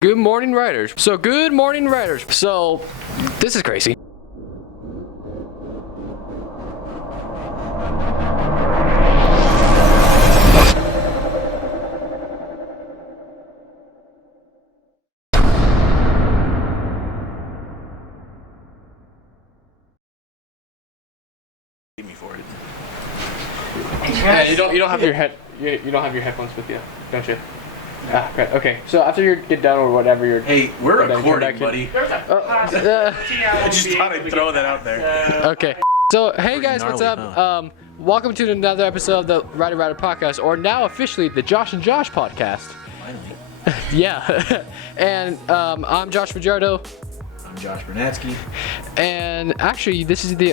Good morning, writers. So, this is crazy. Yeah, you don't have your headphones with you, don't you? Ah, great. Okay. So after you get done or whatever you're. Hey, we're recording, buddy. I just thought I'd throw that out there. Okay. So hey guys, what's up? Huh? Welcome to another episode of the Rowdy podcast, or now officially the Josh and Josh podcast. Finally. Yeah. And I'm Josh Fajardo. I'm Josh Bernatsky. And actually, this is the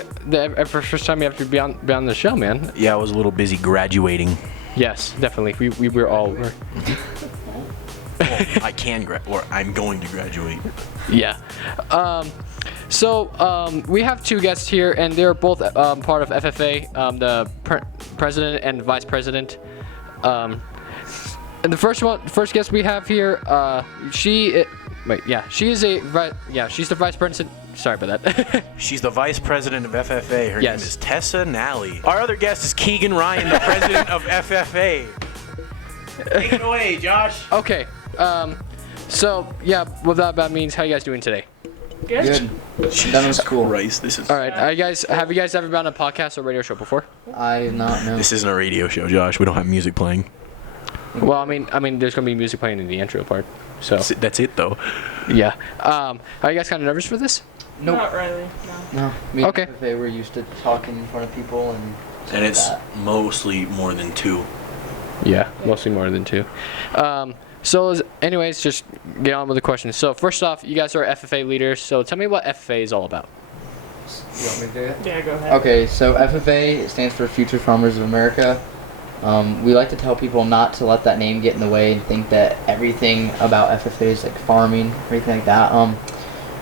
first time you have to be on the show, man. Yeah, I was a little busy graduating. Yes, definitely. We were all. Well, I can I'm going to graduate. Yeah. So we have two guests here, and they're both part of FFA, the president and vice president. And the first guest we have here, she's the vice president. Sorry about that. She's the vice president of FFA. Her Yes. name is Tessa Nally. Our other guest is Keegan Ryan, the president of FFA. Take it away, Josh. Okay. So yeah, what that means, how you guys doing today? Good. That was cool. Rice, this is. All right. Have you guys ever been on a podcast or radio show before? I have not known. This isn't a radio show, Josh. We don't have music playing. Well, I mean, there's gonna be music playing in the intro part. So That's it, though. yeah. Are you guys kind of nervous for this? Nope. Not really, no. No. Me and Okay. FFA were used to talking in front of people and. And it's that. mostly more than two. Yeah, mostly more than two. Anyways, just get on with the questions. So first off, you guys are FFA leaders. So tell me what FFA is all about. You want me to do it? Yeah, go ahead. Okay, so FFA stands for Future Farmers of America. We like to tell people not to let that name get in the way and think that everything about FFA is like farming or anything like that.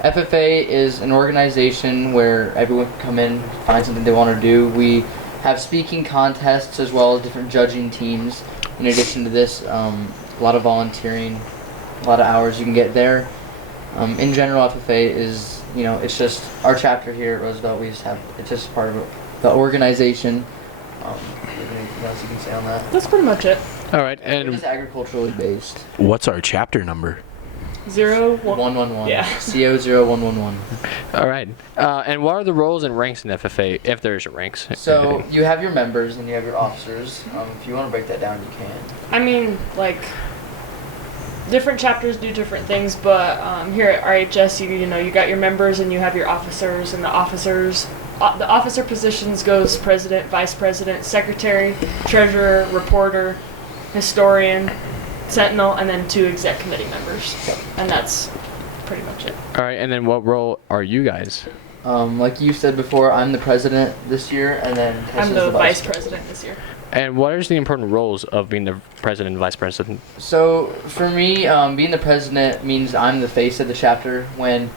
FFA is an organization where everyone can come in, find something they want to do. We have speaking contests as well as different judging teams. In addition to this, a lot of volunteering, a lot of hours you can get there. In general, FFA is, it's just our chapter here at Roosevelt. It's just part of the organization. Anything else you can say on that? That's pretty much it. All right. It is And agriculturally based. What's our chapter number? 111. Yeah. CO0111. all right. And what are the roles and ranks in FFA, if there's ranks? So you have your members and you have your officers. If you want to break that down, you can. I mean, like, different chapters do different things, but here at RHS, you got your members and you have your officers, and the officer positions goes president, vice president, secretary, treasurer, reporter, historian, sentinel, and then 2 exec committee members. And that's pretty much it. All right. And then what role are you guys? Like you said before, I'm the president this year, and then Tessa's I'm the vice president this year. And what is the important roles of being the president and vice president? So for me, being the president means I'm the face of the chapter. When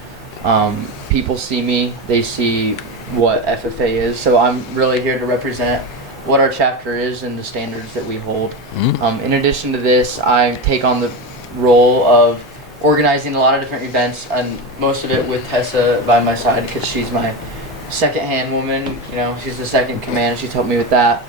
people see me, they see what FFA is. So I'm really here to represent what our chapter is and the standards that we hold. In addition to this, I take on the role of organizing a lot of different events, and most of it with Tessa by my side because she's my second-hand woman. She's the second command. She's helped me with that.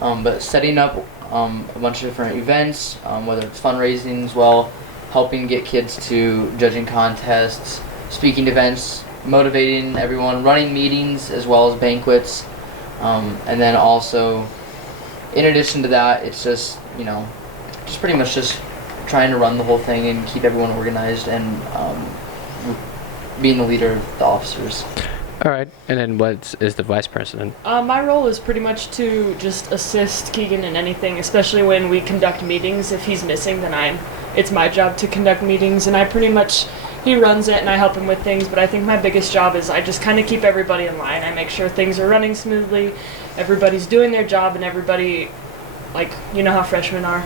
But setting up a bunch of different events, whether it's fundraising as well, helping get kids to judging contests, speaking events, motivating everyone, running meetings as well as banquets. And then also, in addition to that, it's just, just pretty much just trying to run the whole thing and keep everyone organized and being the leader of the officers. All right. And then what is the vice president? My role is pretty much to just assist Keegan in anything, especially when we conduct meetings. If he's missing, then it's my job to conduct meetings, and he runs it and I help him with things, but I think my biggest job is I just kind of keep everybody in line. I make sure things are running smoothly, everybody's doing their job, and everybody, how freshmen are,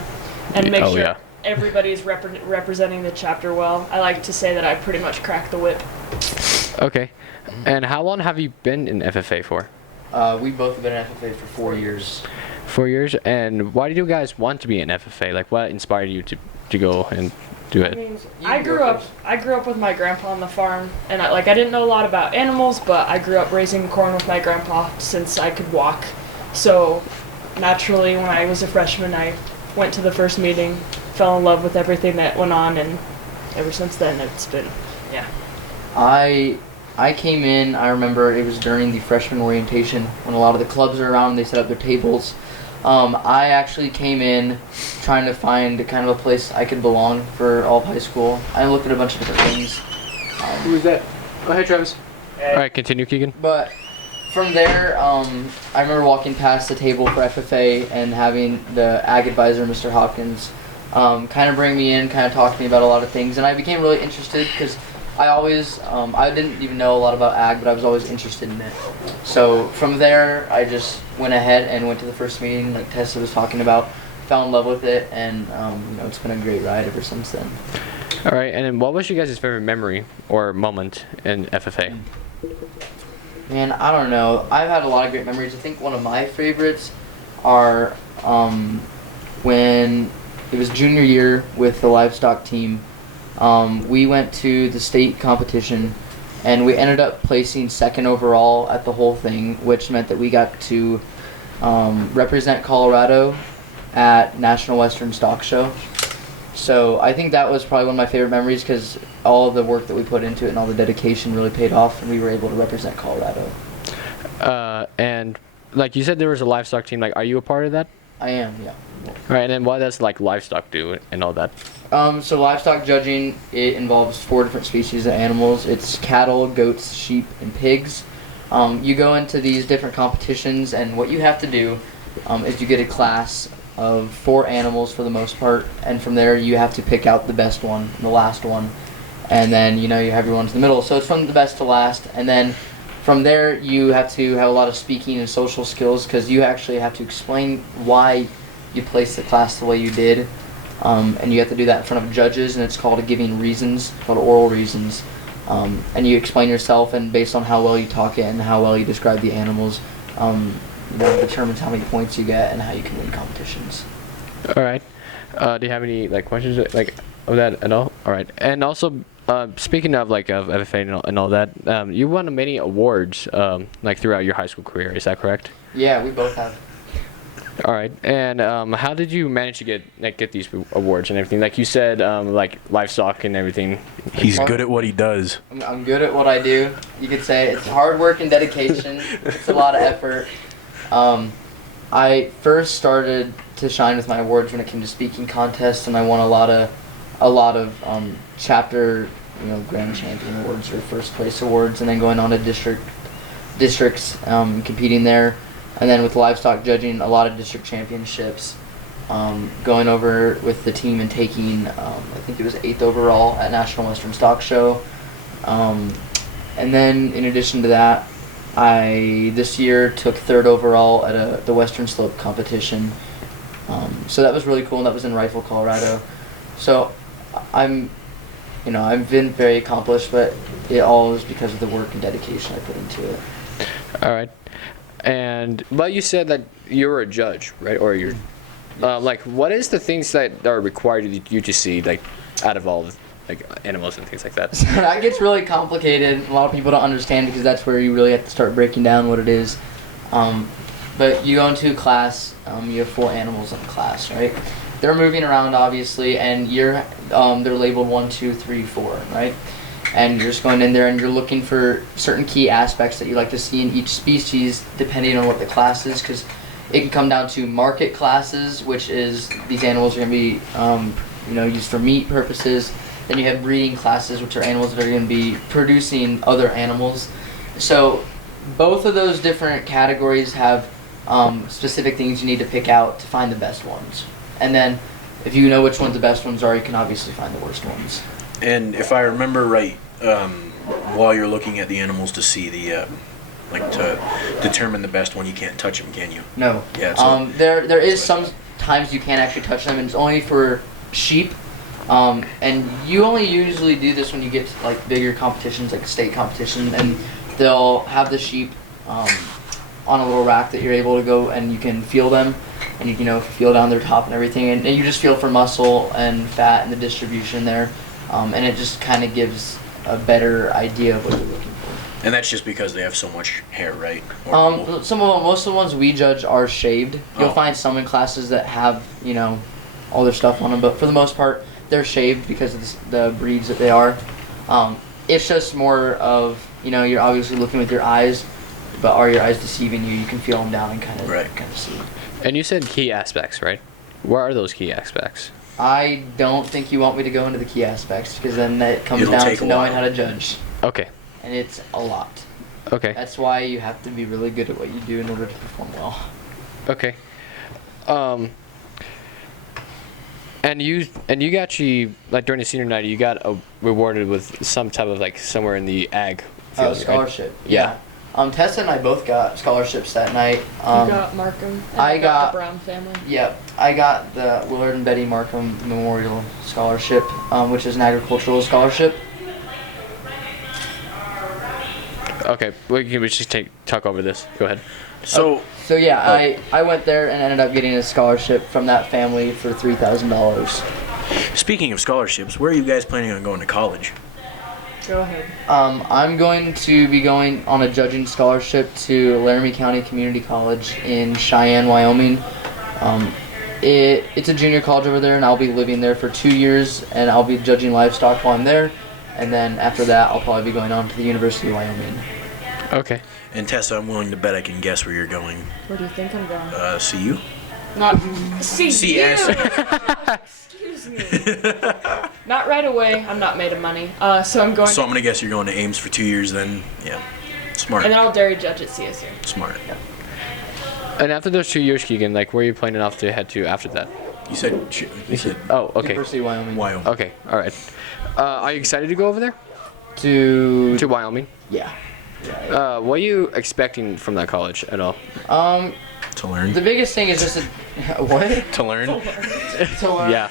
and make sure everybody's representing the chapter well. I like to say that I pretty much crack the whip. Okay. And how long have you been in FFA for? We both have been in FFA for 4 years. 4 years? And why did you guys want to be in FFA? Like, what inspired you to go and do I it. mean, You I can go grew up. first. I grew up with my grandpa on the farm, and I didn't know a lot about animals, but I grew up raising corn with my grandpa since I could walk. So, naturally, when I was a freshman, I went to the first meeting, fell in love with everything that went on, and ever since then, it's been, yeah. I came in, I remember it was during the freshman orientation when a lot of the clubs are around, they set up their tables. I actually came in trying to find kind of a place I could belong for all of high school. I looked at a bunch of different things. Who's that? Oh, hey, Travis. All right, continue, Keegan. But from there, I remember walking past the table for FFA and having the ag advisor, Mr. Hopkins, kind of bring me in, kind of talk to me about a lot of things. And I became really interested because I always, I didn't even know a lot about ag, but I was always interested in it. So from there, I just went ahead and went to the first meeting, like Tessa was talking about, fell in love with it, and it's been a great ride ever since then. All right, and then what was your guys' favorite memory or moment in FFA? Man, I don't know. I've had a lot of great memories. I think one of my favorites are when it was junior year with the livestock team. We went to the state competition, and we ended up placing second overall at the whole thing, which meant that we got to represent Colorado at National Western Stock Show. So I think that was probably one of my favorite memories because all of the work that we put into it and all the dedication really paid off, and we were able to represent Colorado. And like you said, there was a livestock team. Like, are you a part of that? I am, yeah. All right, and then what does like livestock do and all that? So livestock judging, it involves 4 different species of animals. It's cattle, goats, sheep, and pigs. You go into these different competitions, and what you have to do is you get a class of 4 animals for the most part, and from there you have to pick out the best one, the last one, and then you have your ones in the middle. So it's from the best to last, and then from there you have to have a lot of speaking and social skills because you actually have to explain why you placed the class the way you did. And you have to do that in front of judges, and it's called giving reasons, called oral reasons. And you explain yourself, and based on how well you talk it and how well you describe the animals, determines how many points you get and how you can win competitions. All right. Do you have any like questions like of that at all? All right. And also, speaking of like of FFA and all that, you won many awards like throughout your high school career. Is that correct? Yeah, we both have. All right, and how did you manage to get these awards and everything? Like you said, like livestock and everything. He's good at what he does. I'm good at what I do. You could say it's hard work and dedication. It's a lot of effort. I first started to shine with my awards when it came to speaking contests, and I won a lot of chapter, grand champion awards or first place awards, and then going on to districts, competing there. And then with livestock judging, a lot of district championships, going over with the team and taking, I think it was 8th overall at National Western Stock Show. And then in addition to that, I this year took 3rd overall at the Western Slope competition. So that was really cool, and that was in Rifle, Colorado. So I've been very accomplished, but it all is because of the work and dedication I put into it. All right. But you said that you're a judge, right? Or you're, like, what is the things that are required you to see, like, out of all, like, animals and things like that? So that gets really complicated. A lot of people don't understand because that's where you really have to start breaking down what it is. But you go into a class, you have 4 animals in the class, right? They're moving around, obviously, and they're labeled 1, 2, 3, 4, right? And you're just going in there and you're looking for certain key aspects that you like to see in each species depending on what the class is, because it can come down to market classes, which is these animals are going to be used for meat purposes. Then you have breeding classes, which are animals that are going to be producing other animals. So both of those different categories have specific things you need to pick out to find the best ones. And then if you know which ones the best ones are, you can obviously find the worst ones. And if I remember right, while you're looking at the animals to see to determine the best one, you can't touch them, can you? No. Yeah. So there is some times you can actually touch them, and it's only for sheep. And you only usually do this when you get to like bigger competitions, like a state competition, and they'll have the sheep on a little rack that you're able to go and you can feel them. and you know feel down their top and everything, and you just feel for muscle and fat and the distribution there, and it just kind of gives a better idea of what you're looking for. And that's just because they have so much hair, right? Most of the ones we judge are shaved. You'll find some in classes that have, you know, all their stuff on them, but for the most part, they're shaved because of the breeds that they are. It's just more of, you know, you're obviously looking with your eyes, but are your eyes deceiving you? You can feel them down and kind of see. And you said key aspects, right? Where are those key aspects? I don't think you want me to go into the key aspects, because then it comes It'll down take to a knowing while. how to judge. Okay. And it's a lot. Okay. That's why you have to be really good at what you do in order to perform well. Okay. And you actually, like, during the senior night, you got rewarded with some type of, like, somewhere in the ag field, Scholarship. Right? Yeah. Tessa and I both got scholarships that night. You got Markham. And I got the Brown family. Yep, I got the Willard and Betty Markham Memorial Scholarship, which is an agricultural scholarship. Okay, we can just talk over this. Go ahead. So Yeah, I went there and ended up getting a scholarship from that family for $3,000. speaking of scholarships, where are you guys planning on going to college? Go ahead. I'm going to be going on a judging scholarship to Laramie County Community College in Cheyenne, Wyoming. It's a junior college over there, and I'll be living there for 2 years, and I'll be judging livestock while I'm there. And then after that, I'll probably be going on to the University of Wyoming. Okay. And Tessa, I'm willing to bet I can guess where you're going. Where do you think I'm going? CU? Not see CS. Excuse me. Not right away. I'm not made of money. So I'm going. So I'm gonna guess you're going to Ames for 2 years then. Yeah. Smart. And then I'll dairy judge at CSU. Smart. And after those 2 years, Keegan, like, where are you planning off to head to after that? You said. Oh, okay. University of Wyoming. Wyoming. Okay, all right. Are you excited to go over there? To Wyoming? yeah. What are you expecting from that college at all? To learn. The biggest thing is just what? To learn. To learn. Yeah.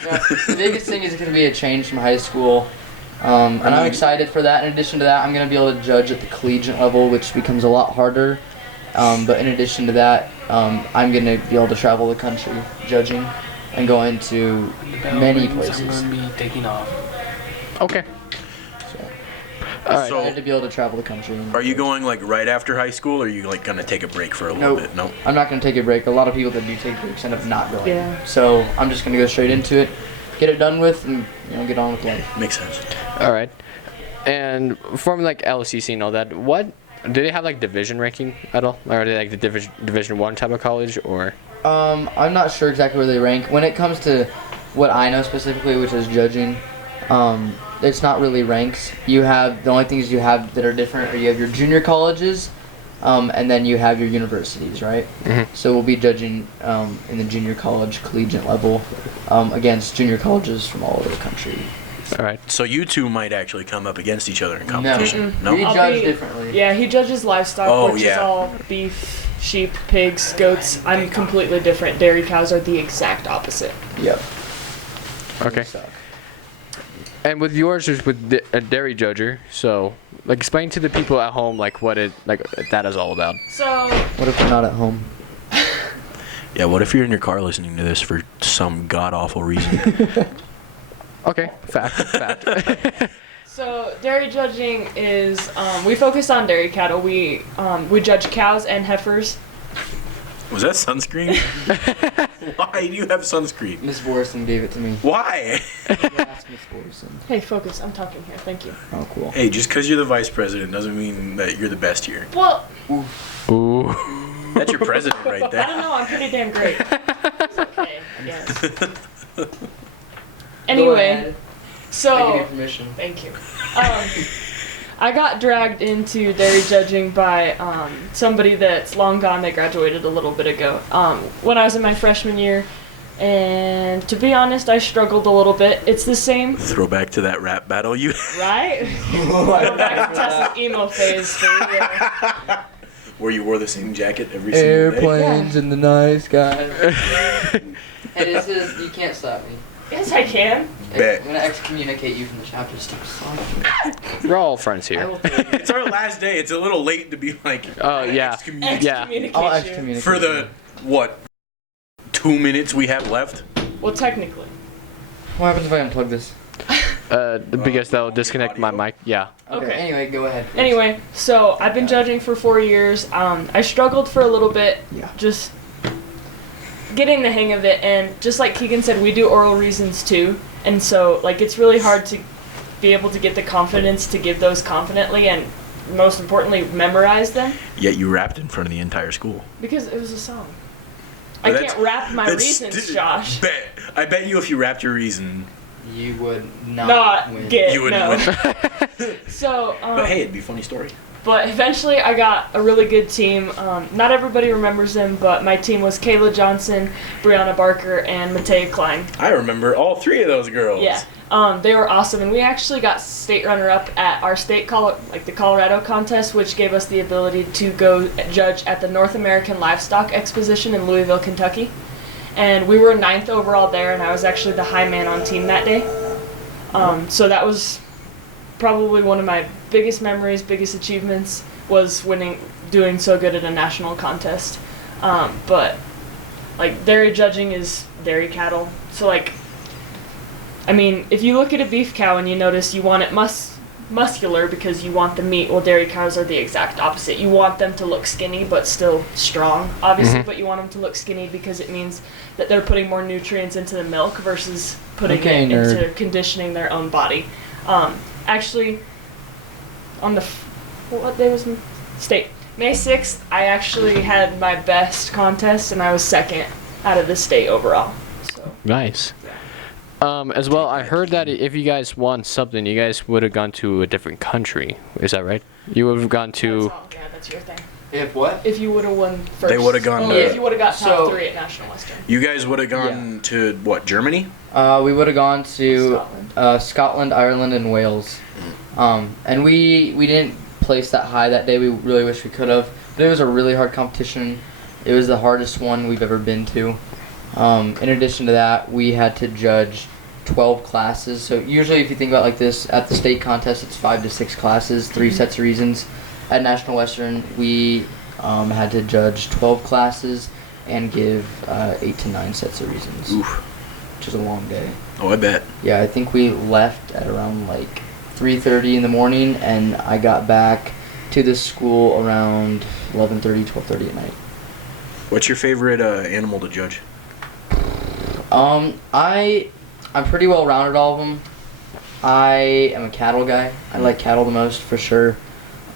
The biggest thing is going to be a change from high school. And I'm excited for that. In addition to that, I'm going to be able to judge at the collegiate level, which becomes a lot harder. But in addition to that, I'm going to be able to travel the country judging and going to many places. I'm going to be taking off. Okay. I'm All right. excited to be able to travel the country. Are you going like right after high school, or are you like gonna take a break for a little bit? No. I'm not going to take a break. A lot of people that do take breaks end up not going. Yeah. So I'm just going to go straight into it, get it done with, and get on with life. Makes sense. All right. And from like LCC and all that, what do they have like division ranking at all? Or are they like the division 1 type of college or? I'm not sure exactly where they rank. When it comes to what I know specifically, which is judging, it's not really ranks. You have the only things you have that are different are you have your junior colleges, and then you have your universities, right? Mm-hmm. So we'll be judging in the junior college collegiate level against junior colleges from all over the country. All right. So you two might actually come up against each other in competition. No. We I'll judge be- differently. Yeah, he judges livestock, Oh, which yeah. is all beef, sheep, pigs, goats. I'm completely different. Dairy cows are the exact opposite. Yep. Okay. They suck. And with yours is with a dairy judger, so like explain to the people at home like what that is all about. So What if we're not at home? Yeah. What if you're in your car listening to this for some god awful reason? Okay. Fact. So dairy judging is we focus on dairy cattle. We judge cows and heifers. Was that sunscreen? Why do you have sunscreen? Miss Borison gave it to me. Why? Ask Miss Borison. Hey, focus. I'm talking here. Thank you. Oh, cool. Hey, just because you're the vice president doesn't mean that you're the best here. Well, Ooh. That's your president right I don't there. know. I'm pretty damn great. It's okay. Yes. Go Anyway, ahead. so I give you permission. thank you. I got dragged into dairy judging by somebody that's long gone. They graduated a little bit ago. When I was in my freshman year, and to be honest, I struggled a little bit. It's the same, Throwback to that rap battle you. right? Go back to Tessa's emo phase. For real. Where you wore the same jacket every single day. Airplanes in the night sky. Hey, this is you can't stop me. Yes, I can. Bet. I'm gonna excommunicate you from the chapter. Stop slapping. We're all friends I here. will throw you. It's our last day. It's a little late to be like. Oh yeah. excommunicate Yeah. Excommunication. I'll excommunicate For you. the what? 2 minutes we have left. Well, technically. What happens if I unplug this? Because they'll disconnect my mic. Yeah. Okay. Anyway, go ahead. please. Anyway, so I've been judging for 4 years. I struggled for a little bit, just getting the hang of it. And just like Keegan said, we do oral reasons too. And so, like, it's really hard to be able to get the confidence to give those confidently and, most importantly, memorize them. Yet you rapped in front of the entire school. Because it was a song. But I can't rap my reasons, Josh. I bet you if you rapped your reason, You would not win. you wouldn't win. So, But hey, it'd be a funny story. but eventually I got a really good team. Not everybody remembers them, but my team was Kayla Johnson, Brianna Barker, and Matea Klein. I remember all 3 of those girls. Yeah. They were awesome, and we actually got state runner-up at our state the Colorado contest, which gave us the ability to go judge at the North American Livestock Exposition in Louisville, Kentucky. And we were 9th overall there, and I was actually the high man on team that day. So that was probably one of my biggest memories, biggest achievements, was doing so good at a national contest. But like, dairy judging is dairy cattle, so like, I mean, if you look at a beef cow and you notice you want it muscular because you want the meat, well, dairy cows are the exact opposite. You want them to look skinny but still strong, obviously, but you want them to look skinny because it means that they're putting more nutrients into the milk versus putting it into conditioning their own body. Actually, on what day was state? May 6th, I actually had my best contest, and I was 2nd out of the state overall. So. Nice. As well, I heard that if you guys won something, you guys would have gone to a different country. Is that right? You would have gone to... That's your thing. If what? If you would have won first. They would have gone to... If you would have got top 3 at National Western. You guys would have gone to, what, Germany? We would have gone to Scotland, Ireland, and Wales. And we didn't place that high that day. We really wish we could have. But it was a really hard competition. It was the hardest one we've ever been to. In addition to that, we had to judge 12 classes. So usually if you think about it like this, at the state contest it's 5 to 6 classes, 3 sets of reasons. At National Western, we had to judge 12 classes and give 8 to 9 sets of reasons. Oof. Which is a long day. Oh, I bet. Yeah, I think we left at around like 3:30 in the morning, and I got back to the school around 11:30, 12:30 at night. What's your favorite animal to judge? I'm pretty well rounded all of them. I am a cattle guy. I like cattle the most for sure.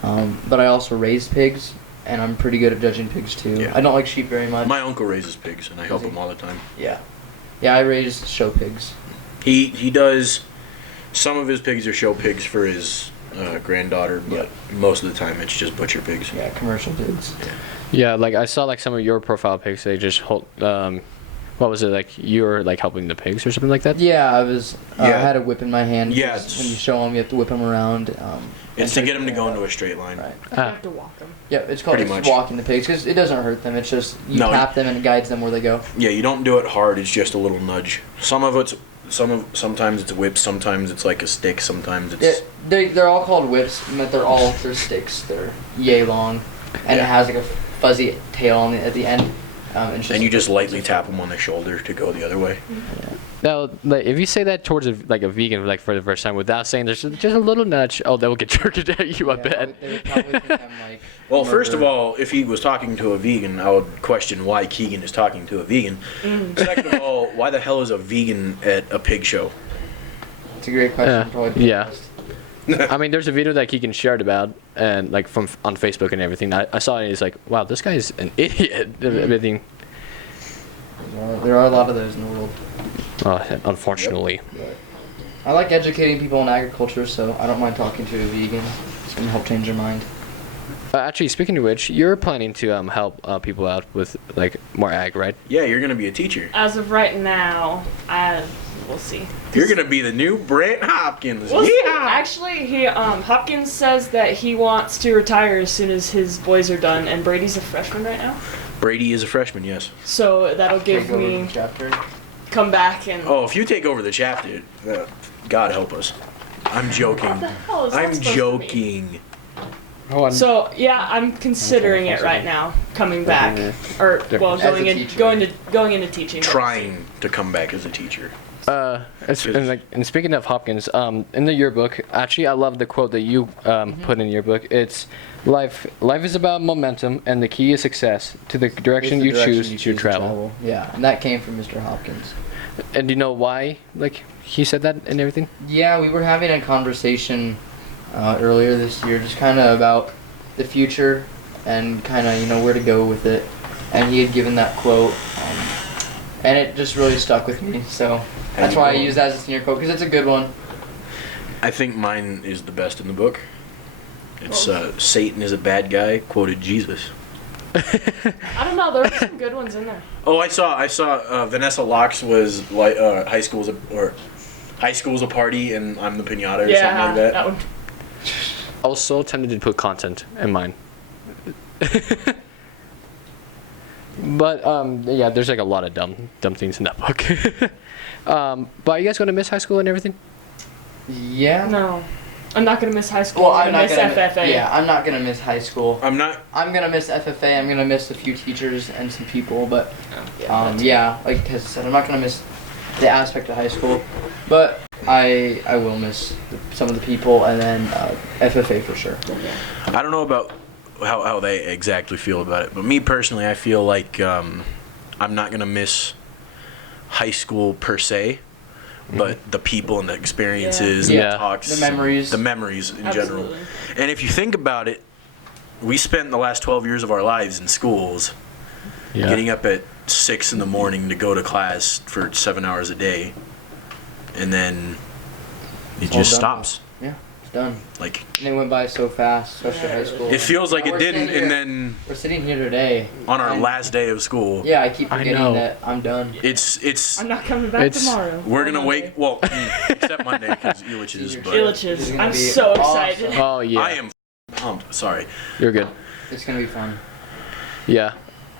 But I also raise pigs, and I'm pretty good at judging pigs too. Yeah. I don't like sheep very much. My uncle raises pigs, and I help him all the time. Yeah. Yeah, I raise show pigs. He does. Some of his pigs are show pigs for his granddaughter, but most of the time it's just butcher pigs. Yeah, commercial pigs. Yeah, like I saw like some of your profile pics. They just hold. What was it like? You were like helping the pigs or something like that? Yeah, I was. I had a whip in my hand. Yeah, When you show them, you have to whip them around. It's to get them to go into a straight line. Right. You have to walk them. Yeah, it's called Pretty much. walking the pigs because it doesn't hurt them. It's just you tap them and it guides them where they go. Yeah, you don't do it hard. It's just a little nudge. Sometimes it's whips. Sometimes it's like a stick. Sometimes it's. They're all called whips, but they're sticks. They're yay long, and it has like a fuzzy tail at the end. And you just lightly tap them on the shoulder to go the other way. Yeah. Now, like, if you say that towards a vegan, like for the first time, without saying there's just a little nudge, oh, they will get jerked at you. I bet. They would probably think I'm like. Well, first of all, if he was talking to a vegan, I would question why Keegan is talking to a vegan. Second of all, why the hell is a vegan at a pig show? It's a great question. Probably Yeah. I mean, there's a video that Keegan shared about, and like on Facebook and everything. I saw it, and he's like, "Wow, this guy's an idiot." Everything. There are a lot of those in the world. Unfortunately. But I like educating people in agriculture, so I don't mind talking to a vegan. It's gonna help change their mind. Actually, speaking of which, you're planning to help people out with like more ag, right? Yeah, you're gonna be a teacher. As of right now, we'll see. You're gonna be the new Brent Hopkins. We'll see. Yeah. Actually, Hopkins says that he wants to retire as soon as his boys are done, and Brady's a freshman right now. Brady is a freshman, yes. So that'll give me come back and. Oh, if you take over the chapter, God help us. I'm joking. What the hell is that I'm supposed to mean? joking. Hold on. So yeah, I'm considering it right now, coming back, or well, As a going teacher. into teaching. Trying to come back as a teacher. And speaking of Hopkins, in the yearbook, actually, I love the quote that you put in your book. It's life is about momentum, and the key is success. To the direction you choose to travel. Yeah, and that came from Mr. Hopkins. And do you know why? Like he said that and everything. Yeah, we were having a conversation earlier this year, just kind of about the future and kind of where to go with it. And he had given that quote, and it just really stuck with me. So that's why I use that as a senior quote, because it's a good one. I think mine is the best in the book. It's Satan is a bad guy, quoted Jesus. I don't know. There were some good ones in there. Oh, I saw Vanessa Locke's was like high school's a party and I'm the piñata or something like that. That one. I was so tempted to put content in mine. But yeah, there's like a lot of dumb things in that book. But are you guys gonna miss high school and everything? Yeah. No, I'm not gonna miss high school. Well, I'm gonna miss FFA. Yeah, I'm not gonna miss high school. I'm not. I'm gonna miss FFA. I'm gonna miss a few teachers and some people, but that too. yeah, like Tessa said, I'm not gonna miss the aspect of high school, but I will miss some of the people, and then FFA for sure. I don't know about how they exactly feel about it, but me personally, I feel like I'm not gonna miss high school per se, but the people and the experiences and Yeah. the talks, The memories. the memories in general. Absolutely. And if you think about it, we spent the last 12 years of our lives in schools, getting up at 6 in the morning to go to class for 7 hours a day, and then it all just done. stops. Yeah, it's done. Like And it went by so fast, especially high school. it feels like Now it we're didn't, sitting and here- then We're sitting here today. on our and- last day of school, Yeah, I keep I forgetting know. that I'm done. it's I'm not coming back tomorrow. we're on gonna Monday. wake well except Monday because Elitch's, but This Illich's. is gonna I'm be so awesome. excited. Oh yeah. I am pumped. Sorry. You're good. It's gonna be fun. Yeah.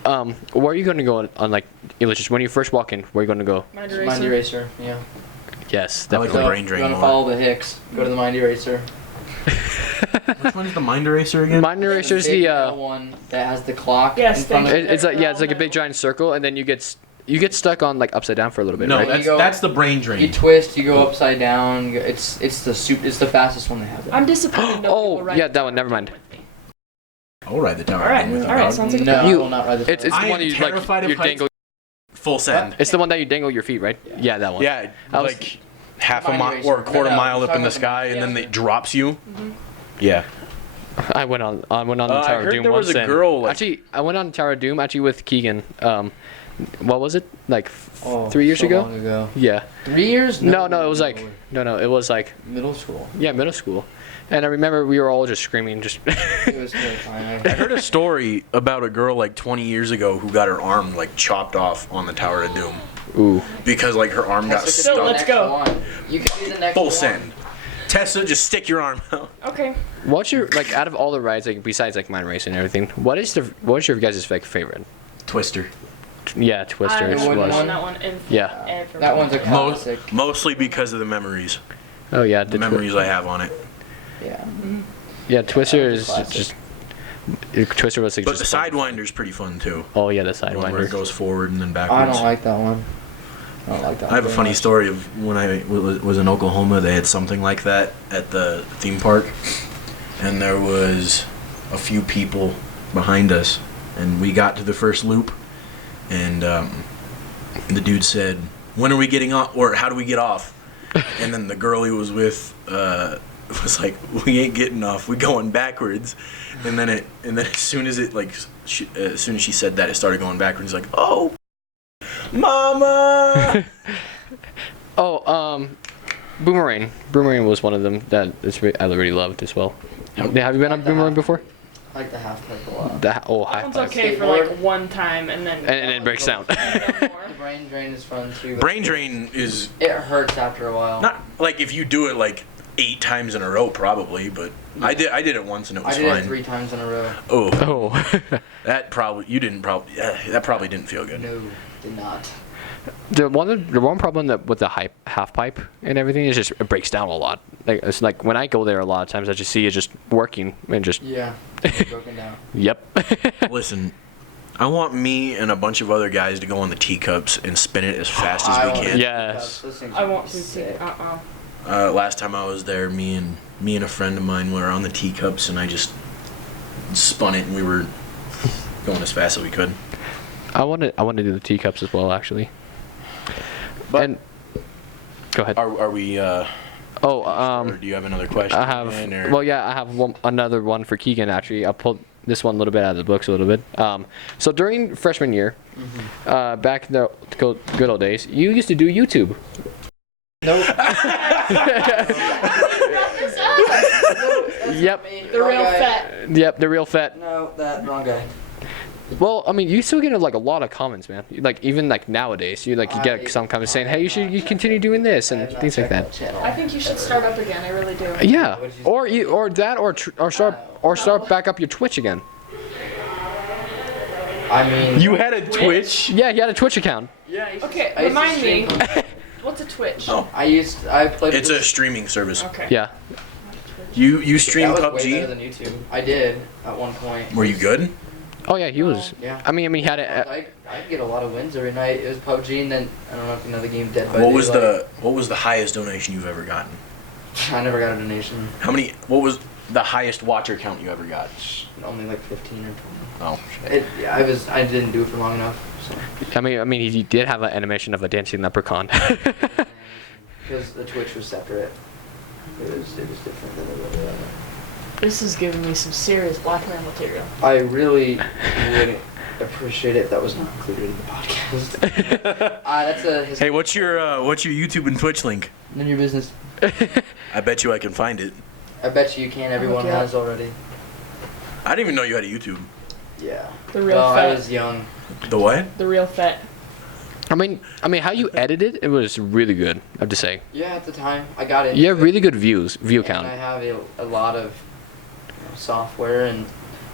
Where are you gonna go on like Illich's? When you first walk in, where are you gonna go? Mind Just Mind eraser. Eraser, yeah. Yes, I like definitely. the brain drain You wanna more. follow the Hicks, go to the Mind Eracer. Which one is the mind eraser again? Mind eraser's Big the metal one that has the clock Yes, in front of thank it. it's like a big giant circle, and then you get stuck on like upside down for a little bit, No, right? that's the brain You drain. twist, you go upside down. It's the fastest one they have. I'm disappointed. Nobody Oh, will ride yeah, the that one, never tower mind. with me. I'll ride the tower. All right, again with all right, dog. sounds like a No, plan. I will not ride the It's I the one am you terrified like of you heights. dangle. Full send. It's the one that you dangle your feet, right? Yeah, that one. Yeah, I was- like half a Mind mile eraser. or a quarter No, mile we're up in the talking sky, about- and then yeah. it drops you. Mm-hmm. Yeah. I went on the I Tower of heard Doom there was once. a and- girl, like- actually, I went on Tower of Doom actually with Keegan. What was it? Like Oh, 3 years so ago? long ago. Yeah. 3 years? No, it was like it was like middle school. yeah, middle school. And I remember we were all just screaming, just. It was terrifying. I heard a story about a girl like 20 years ago who got her arm like chopped off on the Tower of Doom Ooh. because like her arm got Tessa, So, stuck. let's go. You can be the next Full one. send. Tessa, just stick your arm out. Okay. What's your like out of all the rides like besides like mine race and everything? What's your guys' like favorite? Twister. Yeah, Twister. I it wouldn't was. on that one. And Yeah. ever. That one's a classic. Mostly because of the memories. Oh yeah, The memories I have on it. Yeah. Yeah, Twister is classic. just. Twister was like But just the fun. Sidewinder's pretty fun too. Oh yeah, the The one where Sidewinder. it goes forward and then I backwards. don't like that one. I don't like that I have a one funny very much. story of when I was in Oklahoma. They had something like that at the theme park, and there was a few people behind us, and we got to the first loop, and the dude said, "When are we getting off? Or how do we get off?" And then the girl he was with was like, "We ain't getting off. We going backwards." And then as soon as as soon as she said that, it started going backwards. He's like, "Oh, mama." Oh, Boomerang. Boomerang was one of them that I really loved as well. Have you been on Boomerang before? I like the half pipe a lot. The That high one's five. okay for like one time and then. And it breaks down. The brain drain is fun too. but Brain drain is It hurts after a while. not like if you do it like 8 times in a row, probably. But I did it once and it I was did fine. it 3 times in a row. Oh, Oh. that probably didn't feel good. No, did not. The one problem with the half pipe and everything is just it breaks down a lot. Like it's like when I go there a lot of times I just see it just working and just Yeah. Broken down. Yep. Listen, I want me and a bunch of other guys to go on the teacups and spin it as fast as we can. Yes. I want to see. Last time I was there, me and a friend of mine were on the teacups, and I just spun it, and we were going as fast as we could. I want to do the teacups as well, actually. But and go ahead. are we? Or do you have another question? I have. Well, yeah, I have another one for Keegan. Actually, I pulled this one a little bit out of the books a little bit. So during freshman year, back in the good old days, you used to do YouTube. Nope. Yep. The real fat. Yep, the real fat. No, that wrong guy. Well, I mean, you still get like a lot of comments, man. Like even like nowadays, you get some comments saying, "Hey, you continue doing this" and things like that. I think you should start up again. I really do. Yeah, or start back up your Twitch again. I mean, You had a Twitch? Yeah, you had a Twitch account. Yeah. Okay, remind me. What's a Twitch? Oh. I played. It's a streaming service. Okay. Yeah. You stream that was way better PUBG? than YouTube. I did at one point. Were you good? Oh yeah, he was. Yeah. I mean, he had it. I could get a lot of wins every night. It was PUBG, and then I don't know if you know the game Dead by What was Daylight. what was the highest donation you've ever gotten? I never got a donation. What was the highest watcher count you ever got? Only like 15 or 20. Oh, I didn't do it for long enough. So. I mean, he did have an animation of a dancing leprechaun. Because the Twitch was separate. It was different than the other. This is giving me some serious blackmail material. I really would appreciate it if that was not included in the podcast. That's a Hey, what's your YouTube and Twitch link? None of your business. I bet you I can find it. I bet you can. Everyone Okay. has already. I didn't even know you had a YouTube. Yeah. The real well, fat. I was young. The what? The real fat. I mean, how you edited it was really good. I have to say. Yeah, at the time I got it. You have really good view And count. I have a lot of software and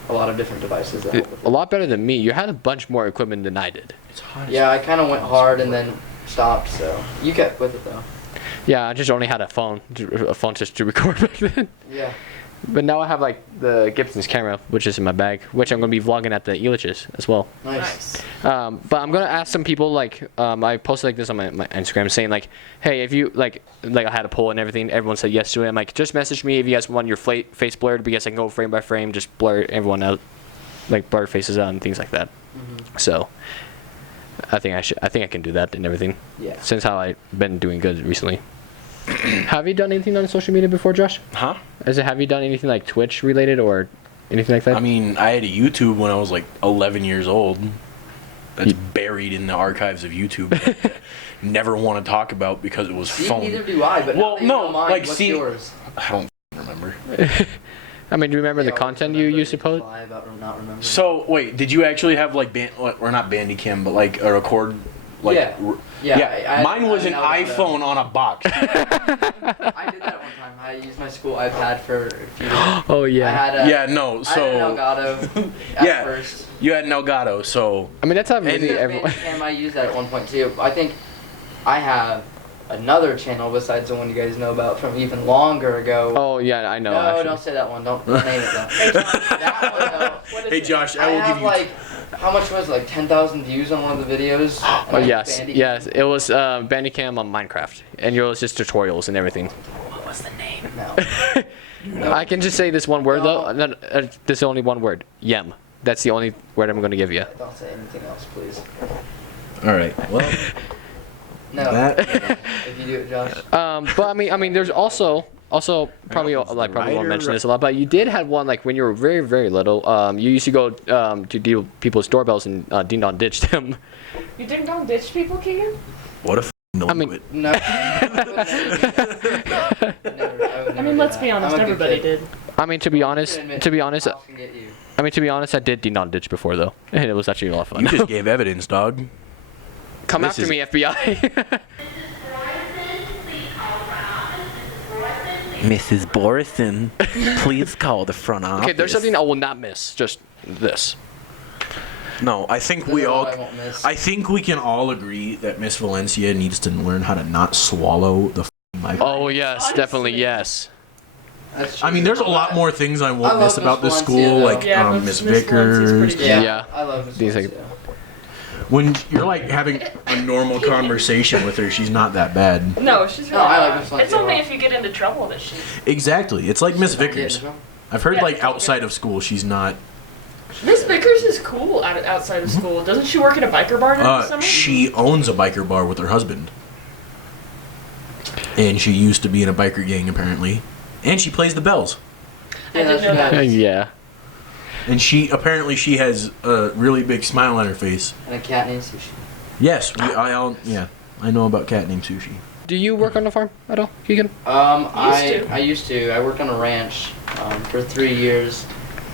a lot of different devices that help with A lot better than me. You had a bunch more equipment than I did. It's hot. Yeah, I kind of went hard and then stopped. So you kept with it though. Yeah, I just only had a phone just to record back then. Yeah. But now I have like the Gibson's camera, which is in my bag, which I'm gonna be vlogging at the Elitches as well. Nice. But I'm gonna ask some people like I posted like this on my Instagram saying like, hey, if you like I had a poll and everything, everyone said yes to it. I'm like, just message me if you guys want your face blurred because I can go frame by frame, just blur everyone out, like blur faces out and things like that. So I think I can do that and everything. Yeah. Since how I've been doing good recently. Have you done anything on social media before, Josh? Huh? Have you done anything like Twitch related or anything like that? I mean, I had a YouTube when I was like 11 years old. That's buried in the archives of YouTube. That I never want to talk about because it was See, phone. neither do I. But Well, now that you no, know mine, like, what's see- yours? I don't remember. I mean, do you remember the Yeah, I always content you remember used to you post? lie about not remembering. So wait, did you actually have like or not Bandicam, but like a record? Like, Yeah. Yeah, I- Mine was I an know about iPhone on a box. I did that one time. I used my school iPad for a few days. Oh I yeah. had a, Yeah, no. I had So an Elgato at Yeah. first. you had an Elgato, so I mean, that's how And really the everyone. I used that at one point too. I think I have another channel besides the one you guys know about from even longer ago. Oh yeah, I know. no, actually. don't say that one. Don't name it though. That one though. What is hey it? Josh, I I will have give you. like, how much was it? Like 10,000 views on one of the videos? Oh yes, yes. It was Bandicam on Minecraft, and yours just tutorials and everything. What was the name? No. I can just say this one word though. No, this is only one word. Yem. That's the only word I'm gonna give you. Don't say anything else, please. All right. Well, No. That- If you do it, Josh. But I mean, there's also probably probably won't mention this a lot, but you did have one like when you were very very little. You used to go to deal people's doorbells and ding dong ditch them. You didn't go ditch people, Keegan? what a delinquent. No. I mean, let's be honest, everybody did. I mean, to be honest, I did ding dong ditch before though, and it was actually a lot of fun. You just gave evidence, dog. Come this after is- me, FBI. Mrs. Borison, please call the front office. Okay, there's something I will not miss. Just this. No, I think Those we are all. I won't miss. I think we can all agree that Miss Valencia needs to learn how to not swallow the mic. Oh yes, Honestly. definitely yes. That's true. I mean, there's a lot more things I won't I miss love about Miss this Valencia, school, though. like Yeah, Miss Miss Valencia's pretty Vickers. good. Yeah. I love Miss These, like- Valencia. When you're like having a normal conversation with her, she's not that bad. No, she's No, really I like not. Miss Valencia It's only a lot. if you get into trouble that she's. Exactly. It's like Miss Vickers. Yeah, I've heard Yeah, like it's all outside good. of school, she's not. Miss Vickers is cool outside of school. Doesn't she work at a biker bar during the summer? She owns a biker bar with her husband, and she used to be in a biker gang apparently, and she plays the bells. I didn't know that. Yeah. And she has a really big smile on her face. And a cat named Sushi. Yes, I know about cat named Sushi. Do you work on the farm at all, Keegan? I used to. I worked on a ranch for 3 years,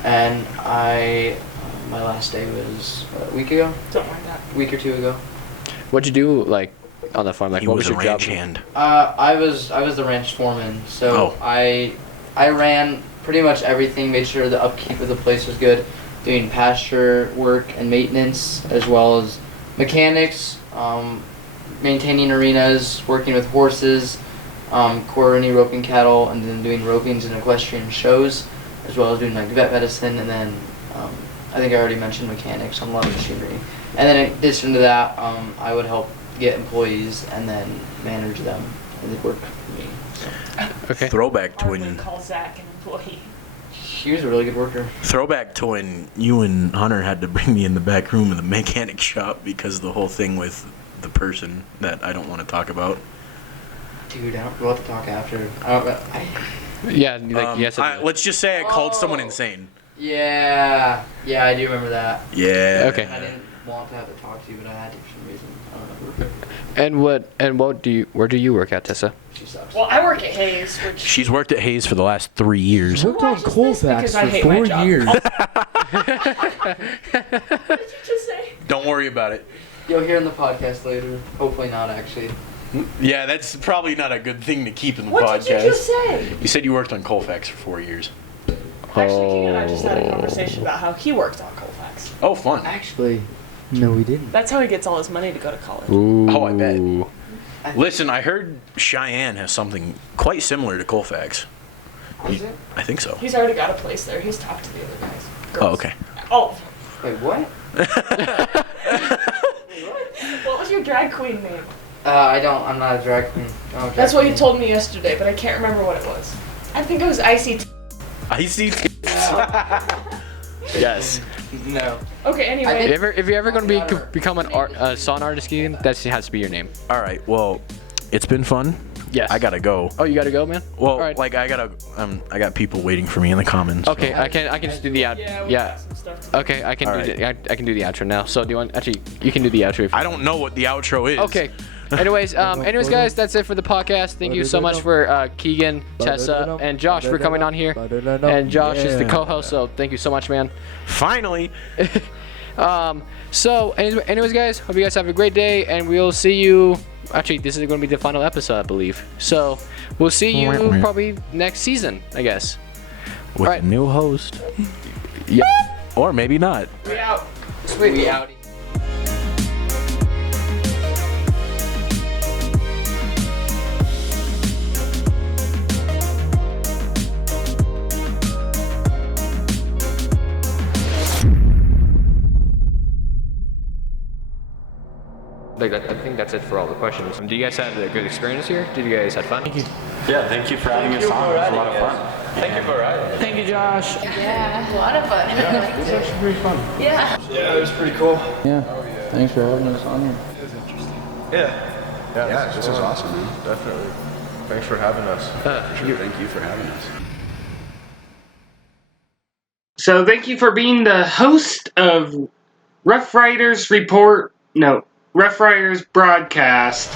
and my last day was a week ago, Something like that. a week or two ago. What'd you do like on the farm? Like, He what was was a your ranch job? hand. I was the ranch foreman, so Oh. I ran pretty much everything, made sure the upkeep of the place was good, doing pasture work and maintenance, as well as mechanics, maintaining arenas, working with horses, quartering roping cattle, and then doing ropings and equestrian shows, as well as doing like vet medicine, and then I think I already mentioned mechanics on a lot of machinery. And then in addition to that, I would help get employees and then manage them, and they work for me. So. Okay. Throwback to Hardly when call Zach an employee. She was a really good worker. you and Hunter had to bring me in the back room of the mechanic shop because of the whole thing with the person that I don't want to talk about. Dude, I don't. We'll have to talk after. I Yeah, like yes. Let's just say I called someone Oh. insane. yeah, I do remember that. Yeah. Okay. I didn't want to have to talk to you, but I had to for some reason. I don't remember. Where do you work at, Tessa? She sucks. Well, I work at Hayes, which. She's worked at Hayes for the last 3 years. Worked on Watches this because Colfax I for hate my 4 job. years. What did you just say? Don't worry about it. You'll hear in the podcast later. Hopefully not, actually. Yeah, that's probably not a good thing to keep in the What podcast. did you just say? You said you worked on Colfax for 4 years. Actually, Keegan and I just had a conversation about how he worked on Colfax. Oh, fun. Actually, no, we didn't. That's how he gets all his money to go to college. Ooh. Oh, I bet. Listen, I heard Cheyenne has something quite similar to Colfax. Is it? I think so. He's already got a place there. He's talked to the other guys. Oh, Girls. okay. Oh, Wait, what? what was your drag queen name? I'm not a drag queen. That's what you told me yesterday, but I can't remember what it was. I think it was ICT. I see. Yes. No. Okay, I anyway. did- If you're ever going to become a song artist, Keegan, that has to be your name. All right. Well, it's been fun. Yes. I gotta go. Oh, you gotta go, man. Well, All right. like I got people waiting for me in the commons. Okay, I can just do the out. Yeah. We Yeah. got some stuff to do. Okay, I can All do right. I can do the outro now. So do you want? Actually, you can do the outro. If I don't know what the outro is. Okay. Anyways, guys, that's it for the podcast. Thank you so much for Keegan, Tessa, and Josh for coming on here. And Josh is the co-host, so thank you so much, man. Finally. So, anyways, guys, hope you guys have a great day, and we'll see you. Actually, this is going to be the final episode, I believe. So, we'll see you probably next season, I guess. With All right. a new host. Yeah. Or maybe not. We out. Sweet. We outie. I think that's it for all the questions. Do you guys had a good experience here? Did you guys have fun? Thank you. Yeah, thank you for having us on. It was a lot of fun. Thank you for riding. Thank you, Josh. Yeah, a lot of fun. It was actually pretty fun. Yeah. Yeah, it was pretty cool. Yeah. Thanks for having us on here. Yeah, this is awesome, man. Definitely. Thanks for having us. Thank you for having us. So thank you for being the host of Rough Riders Broadcast.